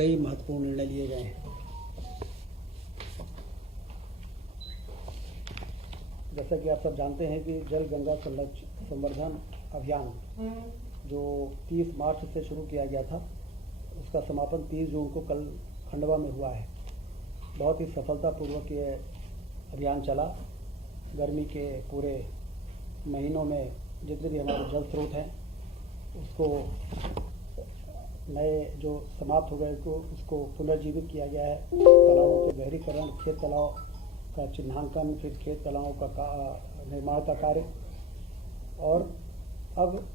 कई महत्वपूर्ण निर्णय लिए गए हैं। जैसा कि आप सब जानते हैं कि जल गंगा संवर्धन अभियान जो 30 मार्च से शुरू किया गया था, उसका समापन 30 जून को कल खंडवा में हुआ है। बहुत ही सफलतापूर्वक ये अभियान चला। गर्मी के पूरे महीनों में जितने भी हमारे जल स्रोत हैं उसको नए जो समाप्त हो गए को उसको पुनर्जीवित किया गया है। तालाबों के गहरीकरण, खेत तालाब का चिन्हांकन, फिर खेत तालाबों का निर्माण का कार्य, और अब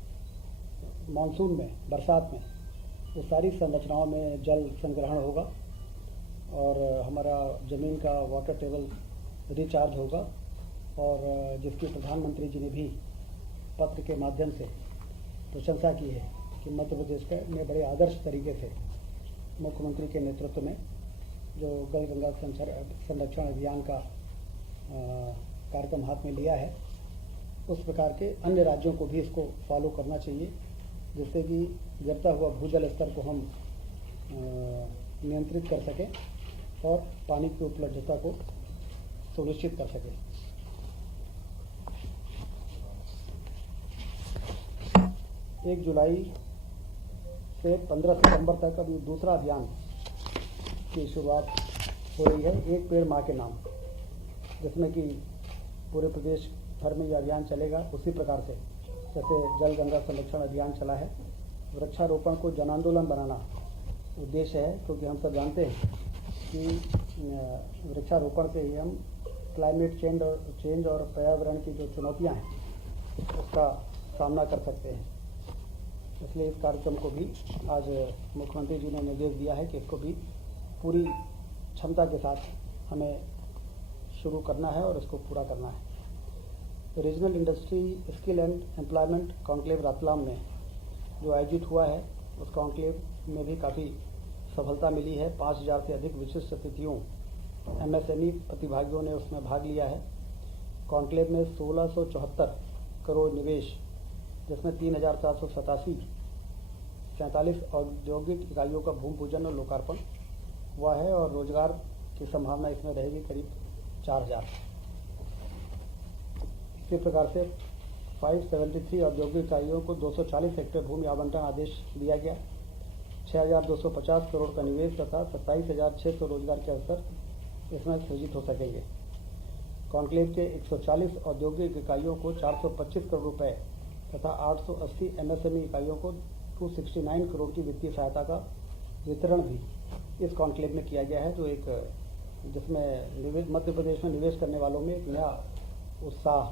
मानसून में, बरसात में वो सारी संरचनाओं में जल संग्रहण होगा और हमारा ज़मीन का वाटर टेबल रिचार्ज होगा। और जिसकी प्रधानमंत्री जी ने भी पत्र के माध्यम से प्रशंसा की है कि मध्य प्रदेश में बड़े आदर्श तरीके से मुख्यमंत्री के नेतृत्व में जो जल गंगा संरक्षण अभियान का कार्यक्रम हाथ में लिया है, उस प्रकार के अन्य राज्यों को भी इसको फॉलो करना चाहिए, जिससे कि गिरता हुआ भूजल स्तर को हम नियंत्रित कर सकें और पानी की उपलब्धता को सुनिश्चित कर सकें। 1 जुलाई से 15 सितंबर तक अभी दूसरा अभियान की शुरुआत हो रही है, एक पेड़ माँ के नाम, जिसमें कि पूरे प्रदेश भर में यह अभियान चलेगा। उसी प्रकार से जैसे जल गंगा संरक्षण अभियान चला है, वृक्षारोपण को जन आंदोलन बनाना उद्देश्य है, क्योंकि हम सब जानते हैं कि वृक्षारोपण से ही हम क्लाइमेट चेंज और पर्यावरण की जो चुनौतियां हैं उसका सामना कर सकते हैं। इसलिए इस कार्यक्रम को भी आज मुख्यमंत्री जी ने निर्देश दिया है कि इसको भी पूरी क्षमता के साथ हमें शुरू करना है और इसको पूरा करना है। Regional industry skill and employment conclave Ratlam में जो आयोजित हुआ है, उस कॉन्क्लेव में भी काफ़ी सफलता मिली है। 5000 से अधिक विशिष्ट अतिथियों, MSME प्रतिभागियों ने उसमें भाग लिया है। कॉन्क्लेव में 1674 करोड़ निवेश, जिसमें 3787 औद्योगिक इकाइयों का भूमि पूजन और लोकार्पण हुआ है, और रोजगार की संभावना इसमें रहेगी करीब 4000। इसी प्रकार से 573 औद्योगिक इकाइयों को 240 हेक्टेयर भूमि आवंटन आदेश दिया गया। 6250 करोड़ का निवेश तथा 27600 रोजगार के अवसर इसमें सृजित हो सकेंगे। कॉन्क्लेव के 140 औद्योगिक इकाइयों को 425 करोड़ रुपए तथा 880 MSME इकाइयों को 269 करोड़ की वित्तीय सहायता का वितरण भी इस कॉन्क्लेव में किया गया है, जो एक जिसमें मध्य प्रदेश में निवेश करने वालों में एक नया उत्साह,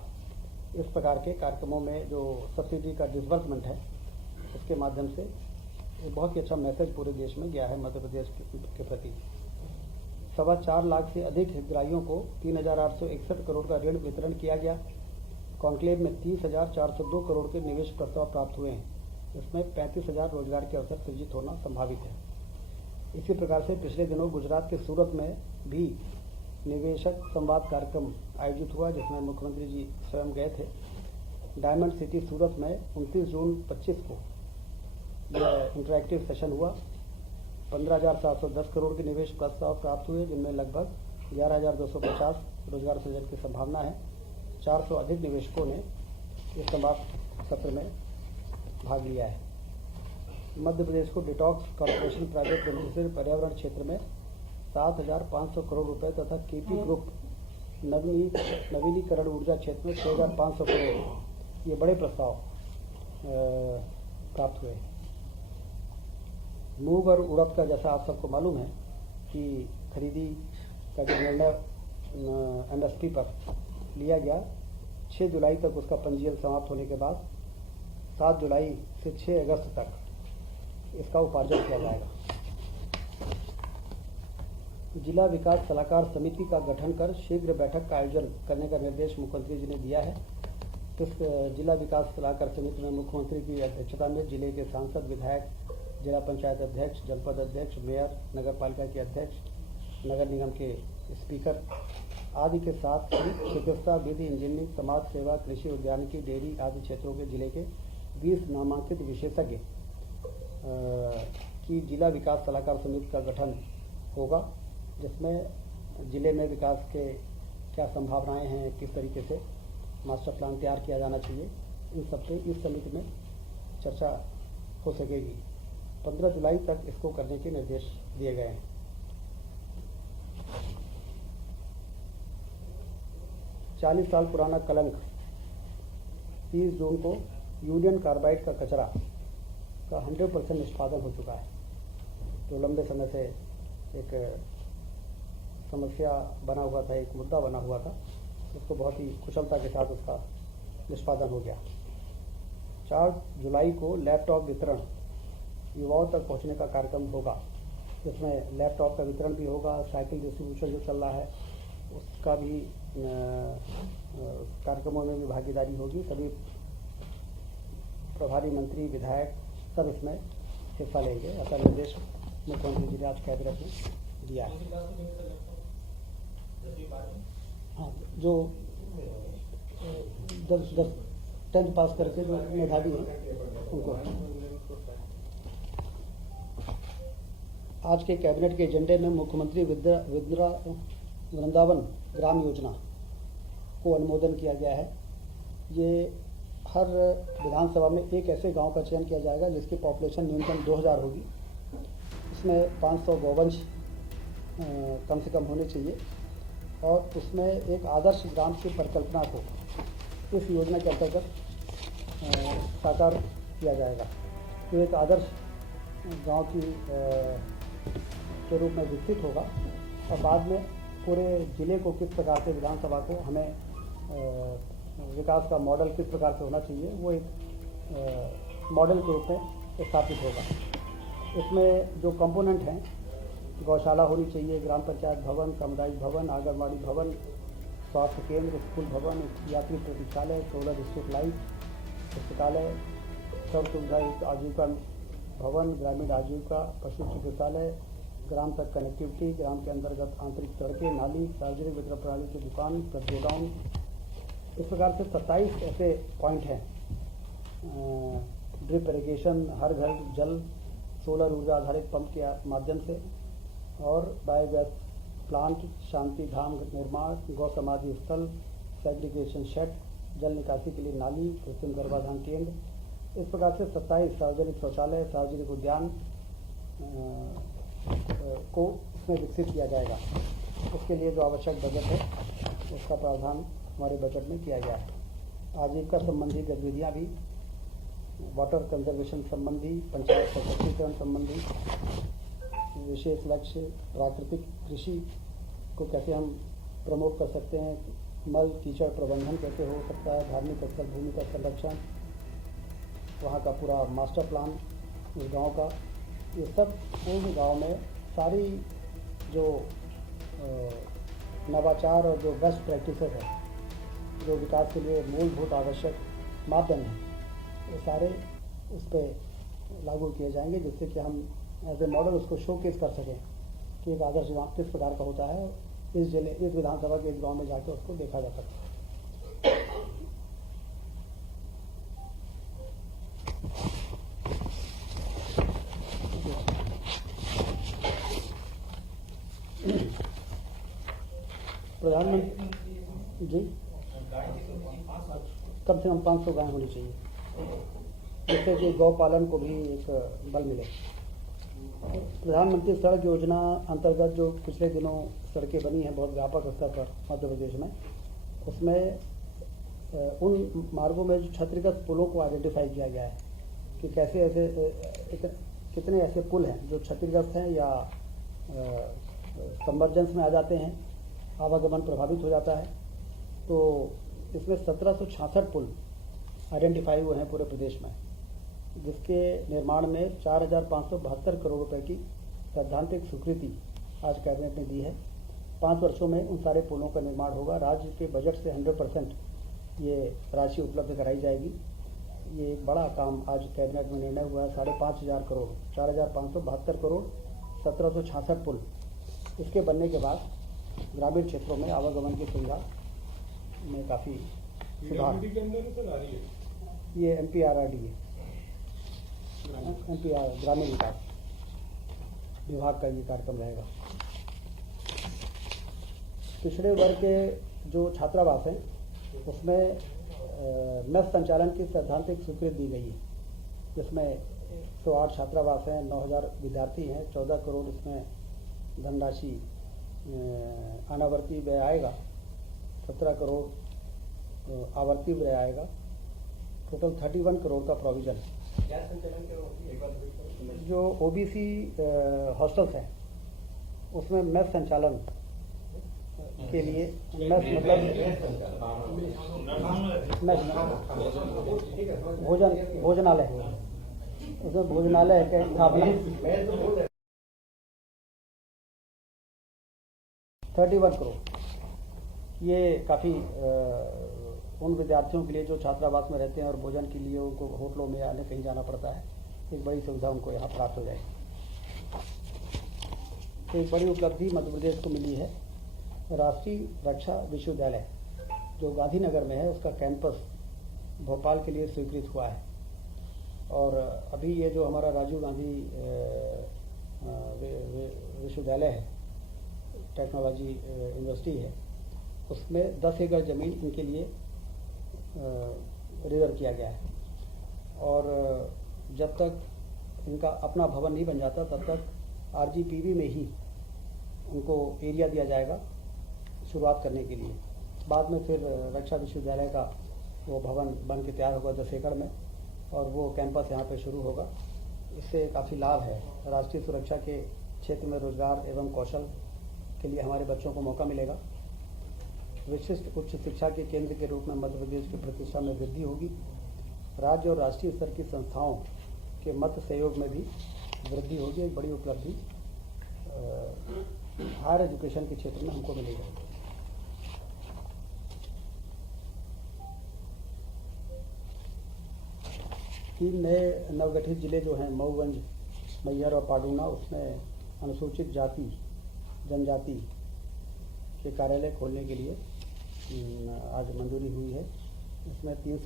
इस प्रकार के कार्यक्रमों में जो सब्सिडी का डिसबर्समेंट है उसके माध्यम से एक बहुत ही अच्छा मैसेज पूरे देश में गया है मध्य प्रदेश के प्रति। 4.25 लाख से अधिक हितग्राहियों को 3861 करोड़ का ऋण वितरण किया गया। कॉन्क्लेव में 30,402 करोड़ के निवेश प्रस्ताव प्राप्त हुए हैं, इसमें 35,000 रोजगार के अवसर सृजित होना संभावित है। इसी प्रकार से पिछले दिनों गुजरात के सूरत में भी निवेशक संवाद कार्यक्रम आयोजित हुआ, जिसमें मुख्यमंत्री जी स्वयं गए थे। डायमंड सिटी सूरत में 29 जून 25 को यह इंटरैक्टिव सेशन हुआ। 15,710 करोड़ के निवेश प्रस्ताव प्राप्त हुए, जिनमें लगभग 11,250 रोजगार सृजन की संभावना है। 400 अधिक निवेशकों ने इस संवाद सत्र में भाग लिया है। मध्य प्रदेश को डिटॉक्स कॉर्पोरेशन प्राइवेट लिमिटेड से पर्यावरण क्षेत्र में 7,500 करोड़ रुपए तथा केपी ग्रुप नवीनीकरण ऊर्जा क्षेत्र में 6,500 करोड़, ये बड़े प्रस्ताव प्राप्त हुए। मूंग और उड़द का, जैसा आप सबको मालूम है कि खरीदी का जो निर्णय MSP पर लिया गया, 6 जुलाई तक उसका पंजीयन समाप्त होने के बाद 7 जुलाई से 6 अगस्त तक इसका उपार्जन किया जाएगा। जिला विकास सलाहकार समिति का गठन कर शीघ्र बैठक का आयोजन करने का निर्देश मुख्यमंत्री जी ने दिया है। इस जिला विकास सलाहकार समिति में मुख्यमंत्री की अध्यक्षता में जिले के सांसद, विधायक, जिला पंचायत अध्यक्ष, जनपद अध्यक्ष, मेयर, नगर पालिका के अध्यक्ष, नगर निगम के स्पीकर आदि के साथ ही चिकित्सा, विधि, इंजीनियरिंग, समाज सेवा, कृषि, उद्यानिकी, डेयरी आदि क्षेत्रों के जिले के 20 नामांकित विशेषज्ञ कि जिला विकास सलाहकार समिति का गठन होगा, जिसमें जिले में विकास के क्या संभावनाएं हैं, किस तरीके से मास्टर प्लान तैयार किया जाना चाहिए, इन सब पे इस समिति में चर्चा हो सकेगी। 15 जुलाई तक इसको करने के निर्देश दिए गए हैं। चालीस साल पुराना कलंक 30 जून को यूनियन कार्बाइड का कचरा का 100% निष्पादन हो चुका है। जो लंबे समय से एक समस्या बना हुआ था, एक मुद्दा बना हुआ था, उसको बहुत ही कुशलता के साथ उसका निष्पादन हो गया। 4 जुलाई को लैपटॉप वितरण युवाओं तक पहुंचने का कार्यक्रम होगा, जिसमें लैपटॉप का वितरण भी होगा, साइकिल डिस्ट्रीब्यूशन जो चल रहा है उसका भी कार्यक्रमों में भी भागीदारी होगी। सभी प्रभारी मंत्री, विधायक सब इसमें हिस्सा लेंगे। ऐसा निर्देश मुख्यमंत्री जी ने आज कैबिनेट में दिया है। हाँ, जो 10th पास करके जो मेधावी हैं उनको। आज के कैबिनेट के एजेंडे में मुख्यमंत्री वृंदावन ग्राम योजना को अनुमोदन किया गया है। ये हर विधानसभा में एक ऐसे गांव का चयन किया जाएगा जिसकी पॉपुलेशन न्यूनतम 2000 होगी। इसमें 500 गौवंश कम से कम होने चाहिए और उसमें एक आदर्श ग्राम की परिकल्पना को इस योजना के अंतर्गत साकार किया जाएगा। तो एक आदर्श गांव की के रूप में विकसित होगा और बाद में पूरे जिले को किस प्रकार से, विधानसभा को हमें विकास का मॉडल किस प्रकार से होना चाहिए, वो एक मॉडल के रूप में स्थापित होगा। इसमें जो कंपोनेंट हैं, गौशाला होनी चाहिए, ग्राम पंचायत भवन, सामुदायिक भवन, आंगनबाड़ी भवन, स्वास्थ्य केंद्र, स्कूल भवन, यात्री प्रतीक्षालय, सोलर स्ट्रीट लाइट, पुस्तकालय, सब सुविधा आजीविका भवन, ग्रामीण आजीविका, पशु चिकित्सालय, ग्राम तक कनेक्टिविटी, ग्राम के अंतर्गत आंतरिक सड़कें, नाली, सार्वजनिक वितरण प्रणाली की दुकान, गोडाउन। इस प्रकार से 27 ऐसे पॉइंट हैं। ड्रिप इरिगेशन, हर घर जल, सोलर ऊर्जा आधारित पंप के माध्यम से, और बायोगैस प्लांट, शांति धाम निर्माण, गौ समाधि स्थल, सेग्रीगेशन शेड, जल निकासी के लिए नाली, कृत्रिम गर्भाधान केंद्र। इस प्रकार से 27 सार्वजनिक शौचालय, सार्वजनिक उद्यान को इसमें विकसित किया जाएगा। उसके लिए जो आवश्यक बजट है उसका प्रावधान हमारे बजट में किया गया है। आजीविका संबंधी गतिविधियाँ भी, वाटर कंजर्वेशन संबंधी, पंचायत सशक्तिकरण संबंधी, विशेष लक्ष्य, प्राकृतिक कृषि को कैसे हम प्रमोट कर सकते हैं, मल कीचड़ प्रबंधन कैसे हो सकता है, धार्मिक स्थल भूमि का संरक्षण, वहाँ का पूरा मास्टर प्लान उस गांव का, ये सब उस गांव में सारी जो नवाचार और जो बेस्ट प्रैक्टिसेस है, जो विकास के लिए मूलभूत आवश्यक मापदंड हैं, वो सारे उस पर लागू किए जाएंगे, जिससे कि हम एज ए मॉडल उसको शोकेस कर सकें कि एक आदर्श गाँव किस प्रकार का होता है। इस जिले, इस विधानसभा के इस गांव में जाकर उसको देखा जा सकता है। प्रधानमंत्री जी, कम से कम 500 गाय होनी चाहिए, जिससे कि गौ पालन को भी एक बल मिले। प्रधानमंत्री सड़क योजना अंतर्गत जो पिछले दिनों सड़कें बनी हैं बहुत व्यापक स्तर पर मध्य प्रदेश में, उसमें उन मार्गों में जो क्षतिग्रस्त पुलों को आइडेंटिफाई किया गया है कि कैसे ऐसे कितने ऐसे पुल हैं जो क्षतिग्रस्त हैं या कन्वर्जेंस में आ जाते हैं, आवागमन प्रभावित हो जाता है। तो इसमें 1766 पुल आइडेंटिफाई हुए हैं पूरे प्रदेश में, जिसके निर्माण में 4572 करोड़ रुपए की सैद्धांतिक स्वीकृति आज कैबिनेट ने दी है। 5 वर्षों में उन सारे पुलों का निर्माण होगा। राज्य के बजट से 100% ये राशि उपलब्ध कराई जाएगी। ये एक बड़ा काम आज कैबिनेट में निर्णय हुआ है। 5,500 करोड़, 4,572 करोड़, 1766 पुल। इसके बनने के बाद ग्रामीण क्षेत्रों में आवागमन की सुविधा में काफ़ी सुधार। ये MPRRD है, MPR ग्रामीण विकास। विभाग का ये कार्यक्रम रहेगा। पिछड़े वर्ग के जो छात्रावास हैं उसमें मेस संचालन की सैद्धांतिक स्वीकृति दी गई है, जिसमें 108 छात्रावास हैं, 9000 विद्यार्थी हैं, 14 करोड़ इसमें धनराशि अनावर्ती व्यय आएगा, 17 करोड़ आवर्ती व्यय आएगा, टोटल 31 करोड़ का प्रोविजन है। क्या संचालन के जो ओबीसी हॉस्टल्स हैं उसमें मेस संचालन के लिए मेस मतलब भोजनालय उसमें भोजनालय के स्थापना 31 करोड़। ये काफ़ी उन विद्यार्थियों के लिए जो छात्रावास में रहते हैं और भोजन के लिए उनको होटलों में आने कहीं जाना पड़ता है, एक बड़ी सुविधा उनको यहाँ प्राप्त हो जाएगी। तो एक बड़ी उपलब्धि मध्य प्रदेश को मिली है। राष्ट्रीय रक्षा विश्वविद्यालय जो गांधीनगर में है उसका कैंपस भोपाल के लिए स्वीकृत हुआ है, और अभी ये जो हमारा राजीव गांधी विश्वविद्यालय है, टेक्नोलॉजी यूनिवर्सिटी है, उसमें 10 एकड़ ज़मीन इनके लिए रिजर्व किया गया है, और जब तक इनका अपना भवन नहीं बन जाता तब तक आरजीपीवी में ही उनको एरिया दिया जाएगा शुरुआत करने के लिए। बाद में फिर रक्षा विश्वविद्यालय का वो भवन बन के तैयार होगा 10 एकड़ में, और वो कैंपस यहाँ पे शुरू होगा। इससे काफ़ी लाभ है। राष्ट्रीय सुरक्षा के क्षेत्र में रोजगार एवं कौशल के लिए हमारे बच्चों को मौका मिलेगा। विशिष्ट उच्च शिक्षा के केंद्र के रूप में मध्य प्रदेश की प्रतिष्ठा में वृद्धि होगी। राज्य और राष्ट्रीय स्तर की संस्थाओं के मध्य सहयोग में भी वृद्धि होगी। एक बड़ी उपलब्धि हायर एजुकेशन के क्षेत्र में हमको मिलेगा। तीन नए नवगठित जिले जो हैं मऊगंज, मैहर और पाडूना, उसमें अनुसूचित जाति जनजाति के कार्यालय खोलने के लिए आज मंजूरी हुई है। इसमें 3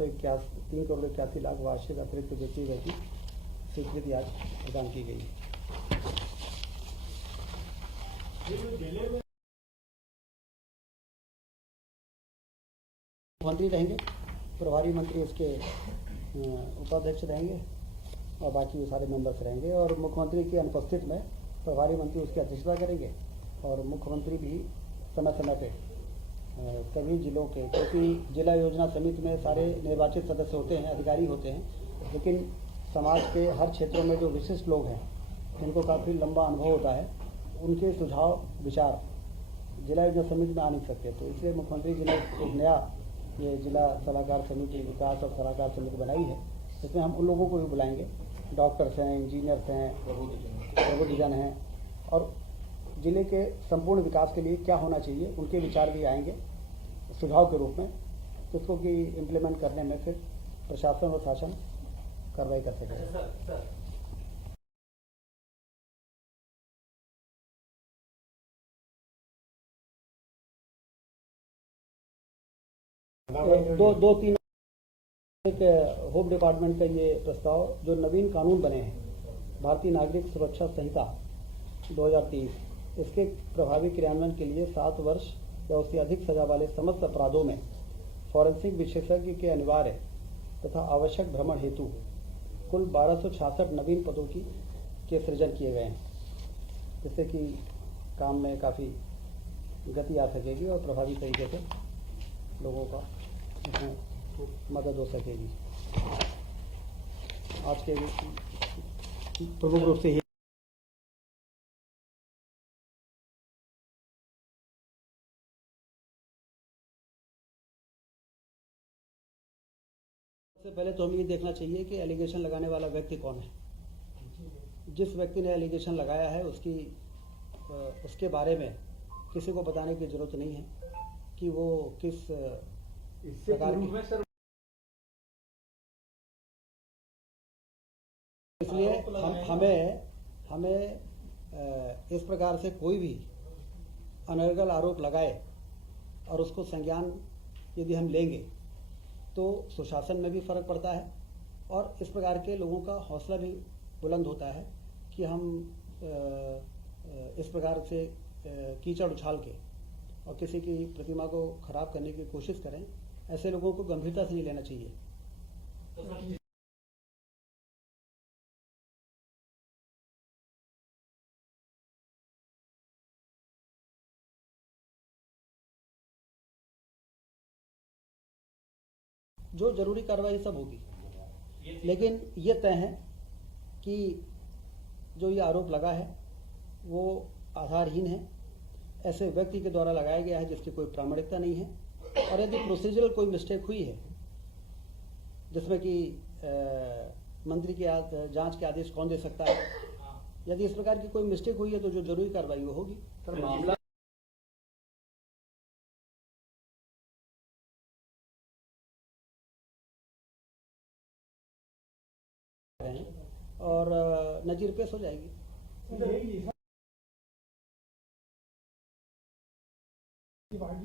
करोड़ 81 लाख वार्षिक अतिरिक्त वित्तीय व्यय की स्वीकृति आज प्रदान की गई है। मंत्री रहेंगे, प्रभारी मंत्री उसके उपाध्यक्ष रहेंगे और बाकी सारे मेंबर्स रहेंगे, और मुख्यमंत्री की अनुपस्थित में प्रभारी मंत्री उसकी अध्यक्षता करेंगे, और मुख्यमंत्री भी समय समय पे सभी जिलों के, क्योंकि जिला योजना समिति में सारे निर्वाचित सदस्य होते हैं, अधिकारी होते हैं, लेकिन समाज के हर क्षेत्रों में जो विशिष्ट लोग हैं जिनको काफ़ी लंबा अनुभव होता है, उनके सुझाव विचार जिला योजना समिति में आ नहीं सकते। तो इसलिए मुख्यमंत्री जी ने एक नया ये जिला सलाहकार समिति, विकास और सलाहकार समिति बनाई है। इसमें हम उन लोगों को भी बुलाएंगे, डॉक्टर्स हैं, इंजीनियर्स हैं, प्रबुद्धजन हैं, और जिले के संपूर्ण विकास के लिए क्या होना चाहिए उनके विचार भी आएंगे सुझाव के रूप में, जिसको कि इम्प्लीमेंट करने में फिर प्रशासन और शासन कार्रवाई कर सकेगा। दो तीन एक होम डिपार्टमेंट का ये प्रस्ताव, जो नवीन कानून बने हैं भारतीय नागरिक सुरक्षा संहिता 2023, इसके प्रभावी क्रियान्वयन के लिए 7 वर्ष या उससे अधिक सजा वाले समस्त अपराधों में फॉरेंसिक विशेषज्ञ के अनिवार्य तथा आवश्यक भ्रमण हेतु कुल 1266 नवीन पदों के सृजन किए गए हैं, जिससे कि काम में काफ़ी गति आ सकेगी और प्रभावी तरीके से लोगों का इसमें मदद हो सकेगी। आज के प्रमुख रूप से सबसे पहले तो हमें ये देखना चाहिए कि एलिगेशन लगाने वाला व्यक्ति कौन है। जिस व्यक्ति ने एलिगेशन लगाया है उसके बारे में किसी को बताने की जरूरत नहीं है कि वो किस प्रकार की। इसलिए हमें इस प्रकार से कोई भी अनर्गल आरोप लगाए और उसको संज्ञान यदि हम लेंगे तो सुशासन में भी फर्क पड़ता है, और इस प्रकार के लोगों का हौसला भी बुलंद होता है कि हम इस प्रकार से कीचड़ उछाल के और किसी की प्रतिमा को खराब करने की कोशिश करें, ऐसे लोगों को गंभीरता से नहीं लेना चाहिए। जो जरूरी कार्रवाई सब होगी, लेकिन ये तय है कि जो ये आरोप लगा है वो आधारहीन है, ऐसे व्यक्ति के द्वारा लगाया गया है जिसकी कोई प्रामाणिकता नहीं है। और यदि प्रोसीजरल कोई मिस्टेक हुई है, जिसमें कि मंत्री की जांच के आदेश कौन दे सकता है, यदि इस प्रकार की कोई मिस्टेक हुई है तो जो जरूरी कार्रवाई वो होगी। सर, मामला और नजीर पेश हो जाएगी।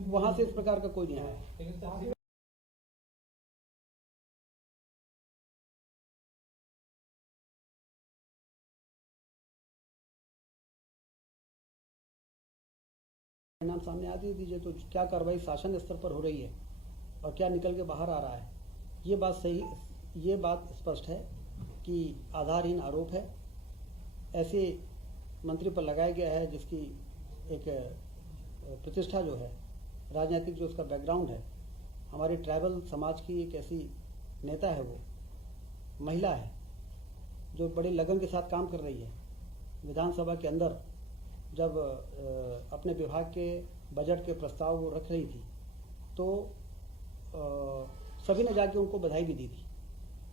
वहां से इस प्रकार का कोई नहीं आया। परिणाम सामने आ दीजिए तो क्या कार्रवाई शासन स्तर पर हो रही है और क्या निकल के बाहर आ रहा है, ये बात स्पष्ट है कि आधारहीन आरोप है। ऐसे मंत्री पर लगाया गया है जिसकी एक प्रतिष्ठा जो है, राजनीतिक जो उसका बैकग्राउंड है, हमारे ट्राइबल समाज की एक ऐसी नेता है, वो महिला है जो बड़े लगन के साथ काम कर रही है। विधानसभा के अंदर जब अपने विभाग के बजट के प्रस्ताव वो रख रही थी तो सभी ने जाके उनको बधाई भी दी थी।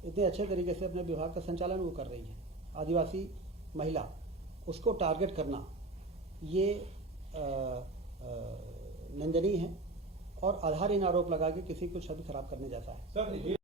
इतने अच्छे तरीके से अपने विभाग का संचालन वो कर रही है। आदिवासी महिला, उसको टारगेट करना ये निंदनीय है और आधारहीन आरोप लगा के किसी को छवि खराब करने जैसा है। सर,